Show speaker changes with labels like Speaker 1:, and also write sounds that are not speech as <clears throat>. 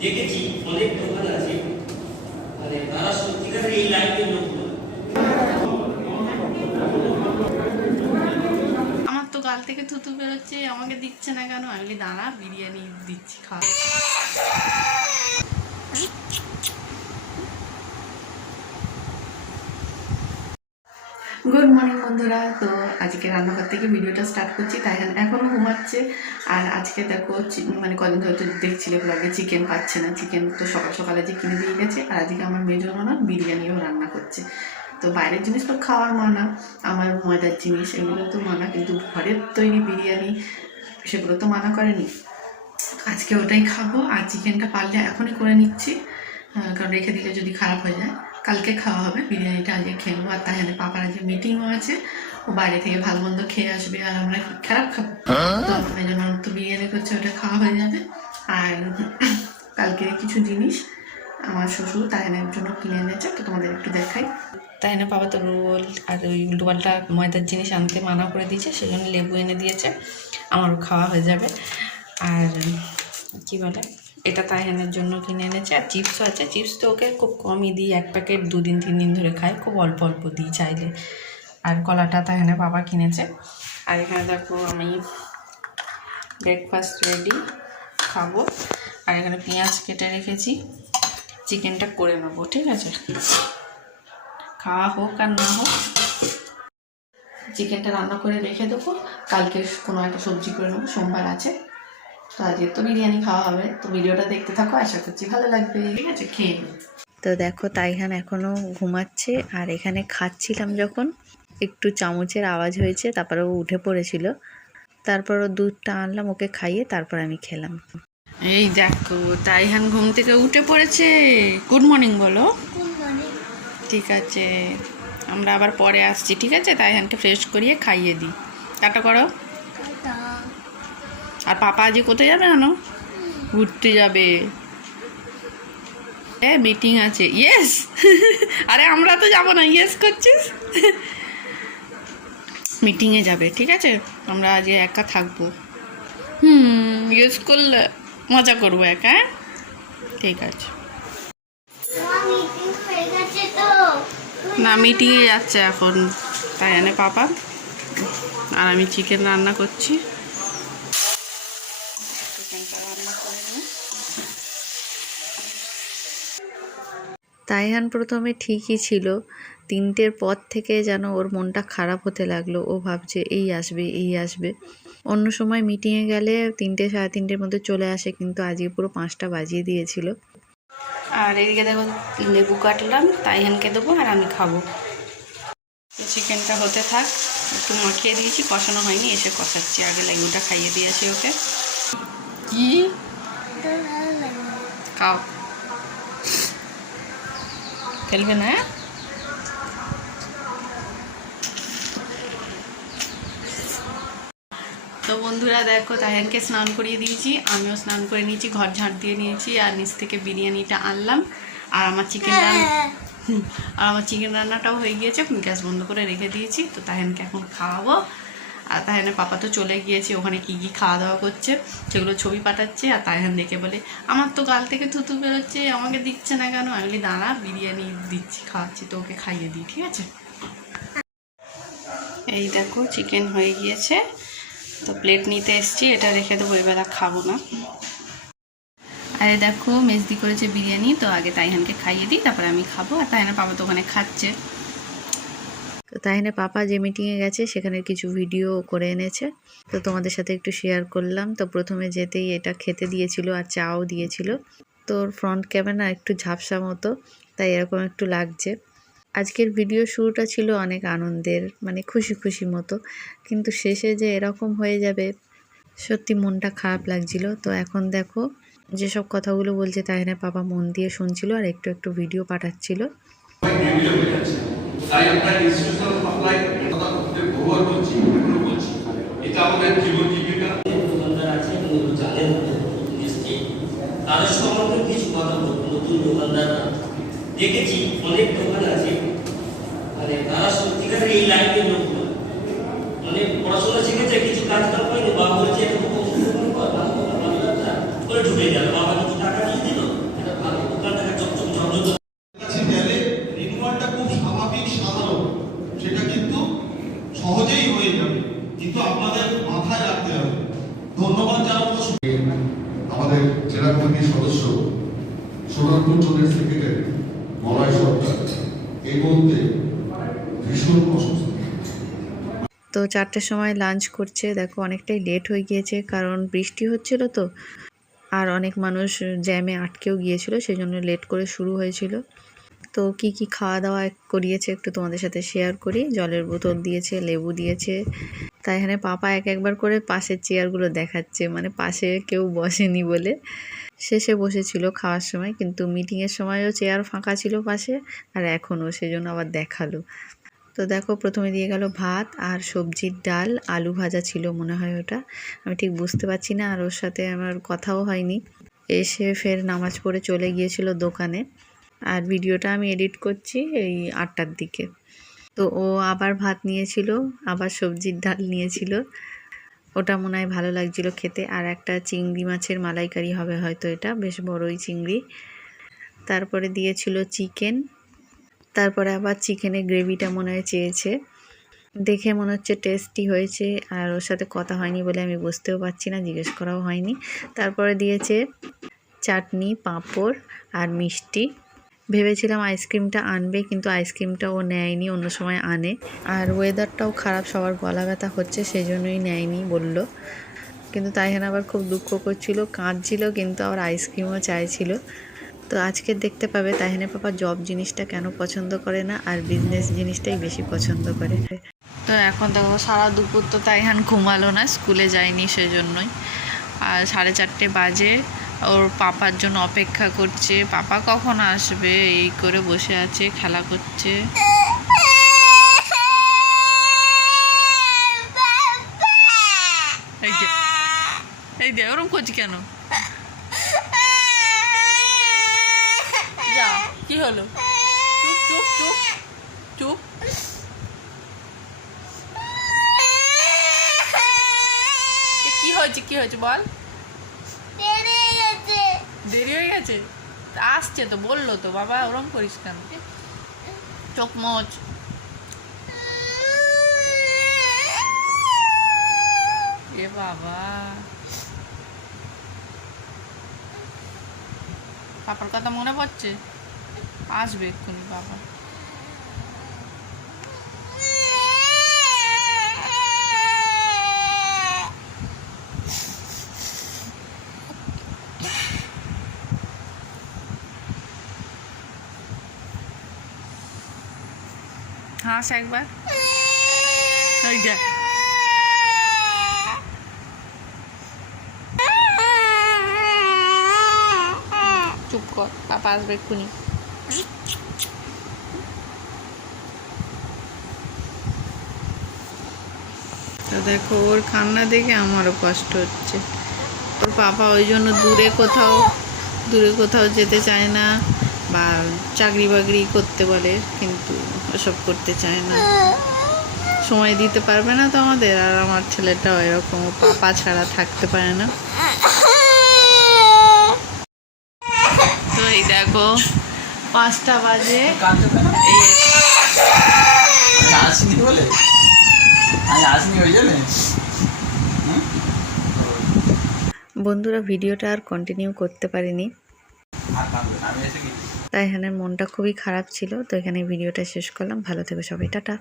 Speaker 1: দেখেছি, অনেক দোকান আছে। মানে তারা সত্যিকারের এই লাইনের
Speaker 2: লোক গাল থেকে থুতু বেরোচ্ছে, আমাকে দিচ্ছে না কেন? আমি দাঁড়া, বিরিয়ানি দিচ্ছি খাওয়া গুড মর্নিং বন্ধুরা। তো আজকে রান্নাঘর থেকে ভিডিওটা স্টার্ট করছি, তাই এখনও ঘুমাচ্ছে। আর আজকে দেখো মানে কদিন ধরে তো দেখছিলে ব্লগে চিকেন পাচ্ছে না। চিকেন তো সকাল সকালে যে কিনে দিয়ে গেছে। আর আজকে আমার মেজো না বিরিয়ানিও রান্না করছে। তো বাইরের জিনিস তো খাওয়ার মানা। আমার ময়দার জিনিস, এগুলো তো মানা। কিন্তু ঘরের তৈরি বিরিয়ানি, সেগুলো তো মানা করেনি। আজকে ওটাই খাব। আর চিকেনটা পারলে এখনই করে নিচ্ছি। কারণ রেখে দিলে যদি খারাপ হয়ে যায় কালকে খাওয়া হবে বিরিয়ানিটা আজকে খেয়ে নেব। আর তাই জন্য পাপার আজকে মিটিংও আছে ও বাইরে থেকে ভালো মন্দ খেয়ে আসবে আর আমরা কি খারাপ খাব। তো এই জন্য তো বিরিয়ানি করছে ওটা খাওয়া হয়ে যাবে। আর <clears throat> কালকে কিছু জিনিস আমার শ্বশুর তাহিনের জন্য কিনে এনেছে তো তোমাদের একটু দেখাই। তাহিনা বাবা তো রোল আর ওই উল্টোপাল্টা ময়দার জিনিস আনতে মানা করে দিয়েছে সেজন্য লেবু এনে দিয়েছে। আমারও খাওয়া হয়ে যাবে। আর কি বলে? এটা তাইহানের জন্য কিনে এনেছে। আর চিপসও আছে। চিপস তো ওকে খুব কমই দিই। এক প্যাকেট দুদিন তিন দিন ধরে খায় খুব অল্প অল্প দিই চাইলে। আর কলাটা তাইহানের বাবা কিনেছে। আর এখানে দেখো আমি ব্রেকফাস্ট রেডি খাব। আর এখানে পেঁয়াজ কেটে রেখেছি। চিকেনটা করে নেব, ঠিক আছে? খাওয়া হোক আর না হোক। চিকেনটা রান্না করে রেখে দেবো। কালকে কোনো একটা সবজি করে নেব। সোমবার আছে। তো আজকে তো বিরিয়ানি খাওয়া হবে তো ভিডিওটা দেখতে থাকো আশা করছি ভালো লাগবে। ঠিক আছে খেয়ে
Speaker 3: তো দেখো তাইহান এখনও ঘুমাচ্ছে আর এখানে খাচ্ছিলাম যখন একটু চামচের আওয়াজ হয়েছে তারপরে ও উঠে পড়েছিল। তারপর ও দুধটা আনলাম ওকে খাইয়ে তারপর আমি খেলাম।
Speaker 2: এই দেখো তাইহান ঘুম থেকে উঠে পড়েছে। গুড মর্নিং বলো। ঠিক আছে আমরা আবার পরে আসছি ঠিক আছে? তাইহানকে ফ্রেশ করিয়ে খাইয়ে দিই। টাটা করো। আর পাপা আজকে কোথায় যাবে জানো? ঘুরতে যাবে। এ মিটিং আছে। ইয়েস <laughs> আরে আমরা তো যাব না। ইয়েস করছিস? মিটিংয়ে যাবে, ঠিক আছে? আমরা আজ একা থাকব। হুম ইয়েস করলে মজা করব একা হ্যাঁ? ঠিক আছে। না মিটিংয়ে যাচ্ছে এখন। তাই এনে পাপা, আর আমি চিকেন রান্না করছি চিকেনটা রান্না করে নিই
Speaker 3: তাইহান প্রথমে ঠিকই ছিল। তিনটের পর থেকে যেন ওর মনটা খারাপ হতে লাগল। ও ভাবছে এই আসবে এই আসবে। অন্য সময় মিটিংয়ে গেলে তিনটে সাড়ে তিনটের মধ্যে চলে আসে কিন্তু আজকে পুরো পাঁচটা বাজিয়ে দিয়েছিল।
Speaker 2: আর এদিকে দেখো লেবু কাটলাম তাইহানকে দেবো আর আমি খাব। চিকেনটা হতে থাক একটু মাখিয়ে দিয়েছি কষানো হয়নি এসে কষাচ্ছি। আগে লেবুটা খাইয়ে দিয়েছি ওকে। কি? খাও। ফেলবে না? হ্যাঁ? তো বন্ধুরা দেখো তাহিয়ানকে স্নান করিয়ে দিয়েছি আমিও স্নান করে নিয়েছি ঘর ঝাঁট দিয়ে নিয়েছি আর নিচ থেকে বিরিয়ানিটা আনলাম। আর আমার চিকেন রান্না হুম, আর আমার চিকেন রান্নাটাও হয়ে গিয়েছে গ্যাস বন্ধ করে রেখে দিয়েছি তো তাহেনকে এখন খাওয়াবো। আর তাহেনের পাপা তো চলে গিয়েছে, ওখানে কি কি খাওয়া দাওয়া করছে, সেগুলো ছবি পাঠাচ্ছে, আর তাহেন দেখে বলে, আমার তো গাল থেকে থুতু বেরোচ্ছে, আমাকে দিচ্ছে না কেন? আমি বলি, দাঁড়া, বিরিয়ানি দিচ্ছি, খাওয়াচ্ছি তো ওকে খাইয়ে দিই, ঠিক আছে? এই দেখো চিকেন হয়ে গিয়েছে, তো প্লেট নিতে এসছি, এটা রেখে দেবো এবেলা খাব না। আরে দেখো, মেজদি করেছে বিরিয়ানি, তো আগে তাইহানকে খাইয়ে দিই, তারপরে আমি খাব, আর তাইহানের বাবা তো ওখানে খাচ্ছে।
Speaker 3: তো তাইহানের পাপা যে মিটিংয়ে গেছে সেখানে কিছু ভিডিও করে এনেছে। তো তোমাদের সাথে একটু শেয়ার করলাম। তো প্রথমে যেতেই এটা খেতে দিয়েছিল আর চাও দিয়েছিল। তোর ফ্রন্ট ক্যামেরা একটু ঝাপসা মতো, তাই এরকম একটু লাগছে। আজকের ভিডিও শুরুটা ছিল অনেক আনন্দের মানে খুশি খুশি মতো। কিন্তু শেষে যে এরকম হয়ে যাবে, সত্যি মনটা খারাপ লাগছিল। তো এখন দেখো, যেসব কথাগুলো বলছে তাহিনের বাবা মন দিয়ে শুনছিল আর একটু একটু ভিডিও পাঠাচ্ছিল।
Speaker 1: দোকানদার দেখেছি অনেক দোকান আছে মানে তারা সত্যিকারের এই লাইনের লোকগুলো মানে পড়াশোনা শিখেছে কিছু কাজ কাম করেনি বাবা বলছে ঢুকে গেল বাবা কিছু টাকা দিয়ে দিল
Speaker 4: ধন্যবাদ জানাব। আমাদের জেলা কমিটির সদস্য সোনারপুর জোনের সেক্রেটারি মলয় সরকার এই মুহূর্তে ভীষণ অসুস্থ
Speaker 3: তো চারটের সময় লাঞ্চ করছে দেখো অনেকটাই লেট হয়ে গিয়েছে কারণ বৃষ্টি হচ্ছিল তো আর অনেক মানুষ জ্যামে আটকেও গিয়েছিল সেই জন্য লেট করে শুরু হয়েছিল। তো কি কি খাওয়া দাওয়া করিয়েছে একটু তোমাদের সাথে শেয়ার করি। জলের বোতল দিয়েছে, লেবু দিয়েছে। তাই এখানে পাপা এক একবার করে পাশের চেয়ারগুলো দেখাচ্ছে মানে পাশে কেউ বসেনি বলে। শেষে বসেছিল খাওয়ার সময়, কিন্তু মিটিংয়ের সময়ও চেয়ার ফাঁকা ছিল পাশে, আর এখনও সেজন্য আবার দেখাল। তো দেখো, প্রথমে দিয়ে গেল ভাত আর সবজির ডাল, আলু ভাজা ছিল মনে হয় ওটা। আমি ঠিক বুঝতে পারছি না, আর ওর সাথে আমার কথাও হয়নি। এসে ফের নামাজ পড়ে চলে গিয়েছিল দোকানে। আর ভিডিওটা আমি এডিট করছি এই আটটার দিকে। তো ও আবার ভাত নিয়েছিল, আবার সবজির ডাল নিয়েছিল। ওটা মনে হয় ভালো লাগছিল খেতে। আর একটা চিংড়ি মাছের মালাইকারি হবে হয়তো এটা, বেশ বড়ই চিংড়ি। তারপরে দিয়েছিল চিকেন। তারপরে আবার চিকেনের গ্রেভিটা মনে হয় চেয়েছে। দেখে মনে হচ্ছে টেস্টি হয়েছে, আর ওর সাথে কথা হয়নি বলে আমি বুঝতেও পারছি না, জিজ্ঞেস করাও হয়নি। তারপরে দিয়েছে চাটনি, পাঁপড় আর মিষ্টি। ভেবেছিলাম আইসক্রিমটা আনবে, কিন্তু আইসক্রিমটা ও নেয়নি, অন্য সময় আনে। আর ওয়েদারটাও খারাপ, সবার গলা ব্যথা হচ্ছে সেই জন্যই নেয়নি বলল। কিন্তু তাইহান আবার খুব দুঃখ করছিল, কাঁদছিল, কিন্তু আবার আইসক্রিমও চাইছিল। তো আজকে দেখতে পাবে তাহিনে পাপা জব জিনিসটা কেন পছন্দ করে না, আর বিজনেস জিনিসটাই বেশি পছন্দ করে।
Speaker 2: তো এখন দেখো, সারা দুপুর তো তাইহান ঘুমালো না, স্কুলে যায়নি সেজন্যই। আর সাড়ে চারটে বাজে ওর পাপার জন্য অপেক্ষা করছে। পাপা কখন আসবে? এই করে বসে আছে, খেলা করছে। এই দে ওরম করছি কেন? যা, কি হলো? চুপ চুপ চুপ চুপ। কি হয়েছে কি হয়েছে বল? দেরি হয়ে গেছে? আসছে তো, বলল তো, বাবা ওরম করিস কেন? চকমচ এ বাবা। পাপার কথা মনে পড়ছে? আসবে এক্ষুনি, বাবা। হাস একবার। চুপ কর, পাপা আসবে এক্ষুনি। তো দেখো, ওর কান্না দেখে আমারও কষ্ট হচ্ছে। ওর পাপা ওই জন্য দূরে কোথাও দূরে কোথাও যেতে চায় না। বা চাকরি বাকরি করতে বলে কিন্তু ওসব করতে চায় না। সময় দিতে পারবে না তো আমাদের আর আমার ছেলেটাও এরকম পাপা ছাড়া থাকতে পারে না। তো এই দেখো পাঁচটা বাজে।
Speaker 3: বন্ধুরা ভিডিওটা আর কন্টিনিউ করতে পারিনি।
Speaker 5: আমি
Speaker 3: তাই এখানে মনটা খুবই খারাপ ছিল। তো এখানে ভিডিওটা শেষ করলাম। ভালো থেকো সবাই। টাটা।